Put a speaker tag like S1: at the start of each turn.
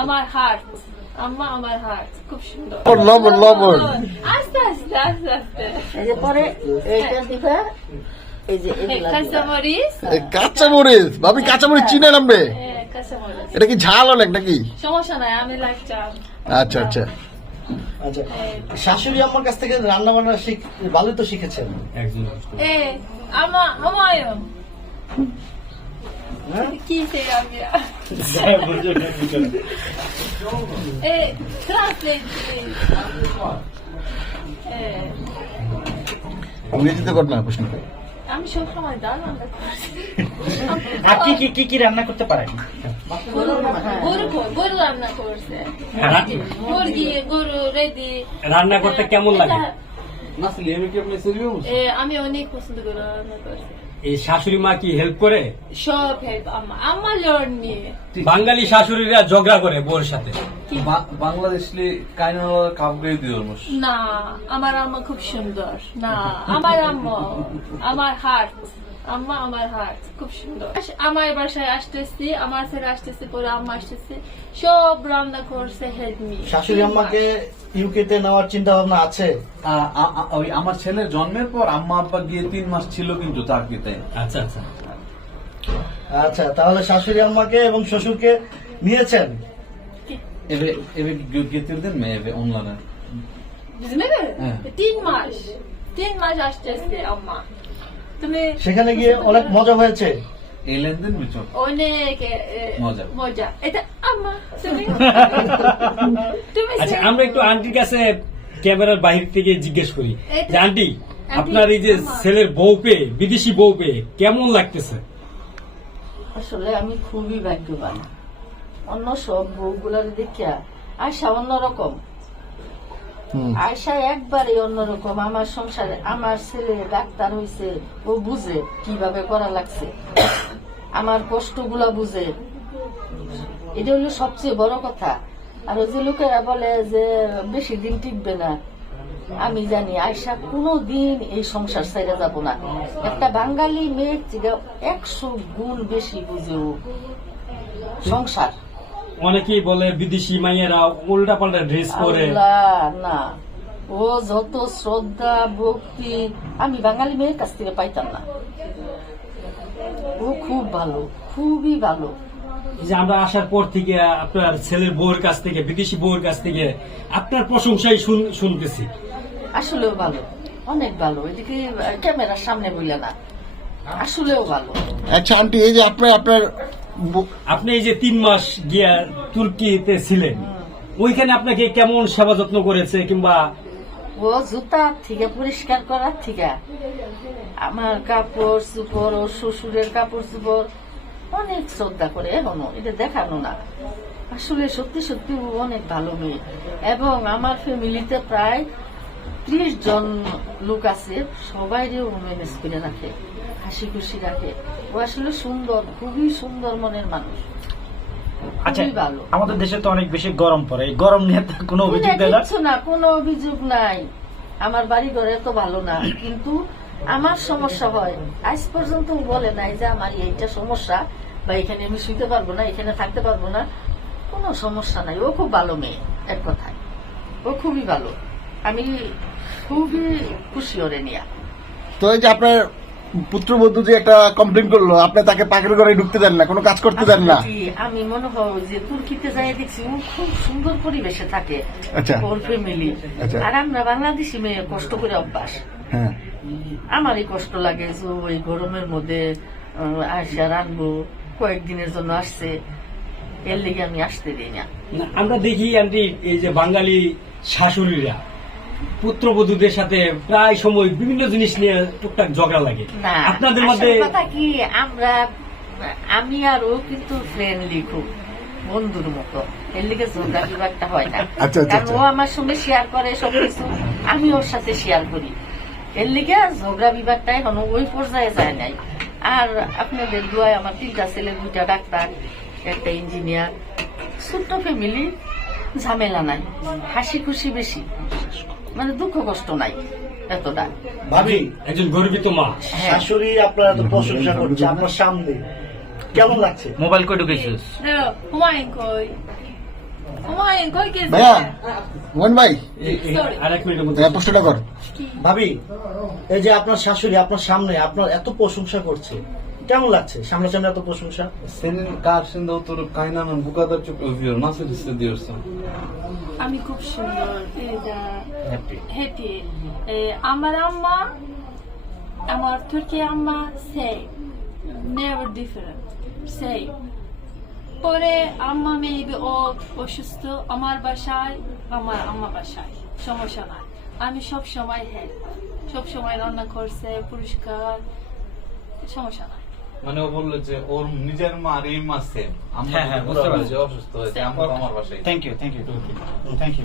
S1: আমার হার্ট আম্মা আমার হার্ট খুব সুন্দর।
S2: লবণ লবণ
S1: আস্তে আস্তে আস্তে আস্তে
S3: এই যে পরে এইটা দিবা এই যে
S1: এই
S3: এগুলা দিবা।
S1: কাঁচামরিচ।
S2: এই কাঁচামরিচ। ভাবি কাঁচামরিচ চিনে নামবে।
S1: হ্যাঁ,
S2: এটা কি ঝাল অনেক নাকি?
S1: সমস্যা নাই আমি
S2: আচ্ছা আচ্ছা।
S4: আচ্ছা শাশুড়ি আমার কাছ থেকে রান্না বান্না শিখ ভালোই তো শিখেছেন? হ্যাঁ?
S1: কি ট্রান্সলেট এ
S2: ইংরেজিতে কর না প্রশ্ন
S1: আমি সব সময় ডাল রান্না করছি।
S5: আর কি কি কি কি রান্না করতে পারেন?
S1: গরু গরু গরু রান্না করছে। মুরগি গরু রেডি।
S6: রান্না করতে কেমন লাগে?
S1: এ আমি অনেক পছন্দ করি রান্না করতে
S6: এই শাশুড়ি মা কি হেল্প করে
S1: সব হেল্প আম্মা আম্মা লর্ন নিয়ে
S6: বাঙালি শাশুড়িরা ঝগড়া করে বোর সাথে
S7: বাংলাদেশli kaynanalar kavga দিও
S1: না আমার আম্মা খুব সুন্দর না আমার আম্মা আমার হার্ট আম্মা আমার হার্ট খুব সুন্দর। আমার বাসায় আসতেছি আমার ছেলে আসতেছে পরে আম্মা আসতেছে। সব রান্না করছে হেল্প মি
S4: শাশুড়ি আম্মাকে ইউকে তে নেওয়ার চিন্তা ভাবনা আছে
S7: ওই আমার ছেলের জন্মের পর আম্মা আব্বা গিয়ে তিন মাস ছিল কিন্তু টার্কিতে
S6: আচ্ছা আচ্ছা।
S4: আচ্ছা তাহলে শাশুড়ি আম্মাকে এবং শ্বশুরকে নিয়েছেন?
S7: getirdin mi eve onları?
S1: Bizim eve
S7: হ্যাঁ।
S1: তিন মাস। তিন মাস আসতে আসতেছে আম্মা। তুমি
S4: সেখানে গিয়ে অনেক মজা হয়েছে
S7: mi çok?
S1: অনেক
S7: মজা।
S1: মজা এটা আম্মা তুমি
S6: আচ্ছা আমরা একটু আন্টির কাছে ক্যামেরার বাহির থেকে জিজ্ঞেস করি যে আন্টি আপনার এই যে। ছেলের বউ পেয়ে বিদেশি বউ পেয়ে কেমন লাগতেছে
S3: আসলে আমি খুবই ভাগ্যবান অন্য সব বউগুলার দেখিয়া আয়সা অন্যরকম
S2: হুম।
S3: আয়সা একবারে অন্যরকম। আমার সংসারে আমার ছেলে ডাক্তার হইছে, ও বুঝে কীভাবে করা লাগছে। আমার কষ্টগুলা বুঝে। এটা হলো সবচেয়ে বড় কথা। আর ওই যে লোকেরা বলে যে, বেশি দিন টিকবে না। আমি জানি আয়সা কোনো দিন এই সংসার ছেড়ে যাব না। একটা বাঙালি মেয়ের একশো গুণ বেশি বুঝে ও সংসার।
S6: অনেকেই বলে বিদেশি মাইয়েরা উল্টা পাল্টা ড্রেস পরে
S3: না। ও যত শ্রদ্ধা ভক্তি আমি বাঙালি মেয়ের কাছ থেকে পাইতাম না। ও খুব ভালো খুবই ভালো।
S6: যে আমরা আসার পর থেকে আপনার ছেলের বউয়ের কাছ থেকে বিদেশি বউয়ের কাছ থেকে আপনার প্রশংসাই শুন- শুনতেছি।
S3: আসলেও ভালো অনেক ভালো। এদিকে ক্যামেরার সামনে বললে না। আসলেও ভালো।
S2: আচ্ছা আন্টি এই যে আপনার আপনার
S6: আপনি এই যে তিন মাস গিয়া তুর্কিতে ছিলেন ওইখানে আপনাকে কেমন সেবা যত্ন করেছে কিংবা
S3: ও জুতা থেকে পরিষ্কার করার থেকে। আমার কাপড় চুপড় ও শ্বশুরের কাপড় চুপড় অনেক শ্রদ্ধা করে এখনও এটা দেখানো না। আসলে সত্যি সত্যি ও অনেক ভালো মেয়ে। এবং আমার ফ্যামিলিতে প্রায় ত্রিশ জন লোক আছে সবাই ম্যানেজ করে রাখে হাসি খুশি রাখে। ও আসলে সুন্দর খুবই সুন্দর মনের মানুষ।
S5: আচ্ছা
S3: ভালো।
S5: আমাদের দেশে তো অনেক বেশি গরম পড়ে। গরম নিয়ে কোনো অভিযোগ
S3: না,
S5: না
S3: কোনো অভিযোগ নাই। আমার বাড়ি ঘরে তো ভালো না কিন্তু আমার সমস্যা হয়। আজ পর্যন্ত বলে নাই যে আমার এইটা সমস্যা বা এখানে আমি শুইতে পারব না এখানে থাকতে পারব না। কোনো সমস্যা নাই। ও খুব ভালো মেয়ে এক কথায়। ও খুবই ভালো। আমি খুবই খুশি ওরে নিয়া।
S2: তো এই যে আপনার পুত্রবধূ যে একটা কমপ্লেন করল আপনি তাকে পাখির ঘরে ঢুকতে দেন না কোনো কাজ করতে দেন না।
S3: আমি মনে হয় যে তুর্কিতে যাই দেখছি খুব সুন্দর পরিবেশে থাকে
S2: আচ্ছা।
S3: ওর ফ্যামিলি
S2: আচ্ছা।
S3: আর আমরা বাংলাদেশি মেয়ে কষ্ট করে অভ্যাস।
S2: হ্যাঁ।
S3: আমারই কষ্ট লাগে যে ওই গরমের মধ্যে আসা রানবো কয়েকদিনের জন্য আসছে এর লেগে আমি আসতে দিই না।
S6: না, আমরা দেখি আন্টি এই যে বাঙালি শাশুড়িরা পুত্রবধূদের সাথে প্রায় সময় বিভিন্ন জিনিস নিয়ে টুকটাক ঝগড়া লাগে। আপনাদের মধ্যে
S3: কথা কি আমরা আমি আর ও কিন্তু ফ্রেন্ডলি খুব বন্ধুর মতো। এর লিগে ঝগড়া বিভাগটা হয় না।
S2: আচ্ছা, আচ্ছা,
S3: কারণ ও
S2: আচ্ছা।
S3: আমার সঙ্গে শেয়ার করে সবকিছু আমি ওর সাথে শেয়ার করি। এর লিগে ঝগড়া বিভাগটা এখন ওই পর্যায়ে যায় নাই। আর আপনাদের দুয়ায় আমার তিনটা ছেলে দুইটা ডাক্তার একটা ইঞ্জিনিয়ার ছোট্ট ফ্যামিলি ঝামেলা নাই হাসি খুশি বেশি। মানে দুঃখ কষ্ট নাই এতটা।
S4: ভাবি
S6: একজন গর্বিত মা।
S3: হ্যাঁ।
S4: শাশুড়ি আপনার এত প্রশংসা করছে আপনার সামনে। কেমন লাগছে?
S5: মোবাইল কই ঢুকেছিস
S1: হুমায়ুন কই? হুমায়ুন কই গেছে?
S2: ভাইয়া মোহন ভাই।
S1: Sorry.
S6: আর মিনিটের মধ্যে।
S2: প্রশ্নটা কর।
S4: ভাবি এই যে আপনার শাশুড়ি আপনার সামনে আপনার এত প্রশংসা করছে। কেমন লাগছে সামনাসামনি এত প্রশংসা
S7: Senin karşında oturup kaynanın bu kadar çok övüyor. Nasıl hissediyorsun?
S1: আমি খুব সুন্দর এটা
S5: হ্যাপি
S1: হ্যাপি আমার আম্মা আমার তুর্কি আম্মা সেম নেভার ডিফারেন্ট সেম পরে আম্মা মেবি ও অসুস্থ আমার বাসায় আমার আম্মা বাসায় সমস্যা নাই আমি সব সময় হেল্প সব সময় রান্না করছে পরিষ্কার সমস্যা নাই
S8: মানে ও বলল যে ওর নিজের মা আর এই মা সেম। আমরা
S5: হ্যাঁ, হ্যাঁ,
S8: বুঝতে পারছি। অসুস্থ হয়েছে আমরা আমার বাসায়।
S5: Thank you thank you thank you.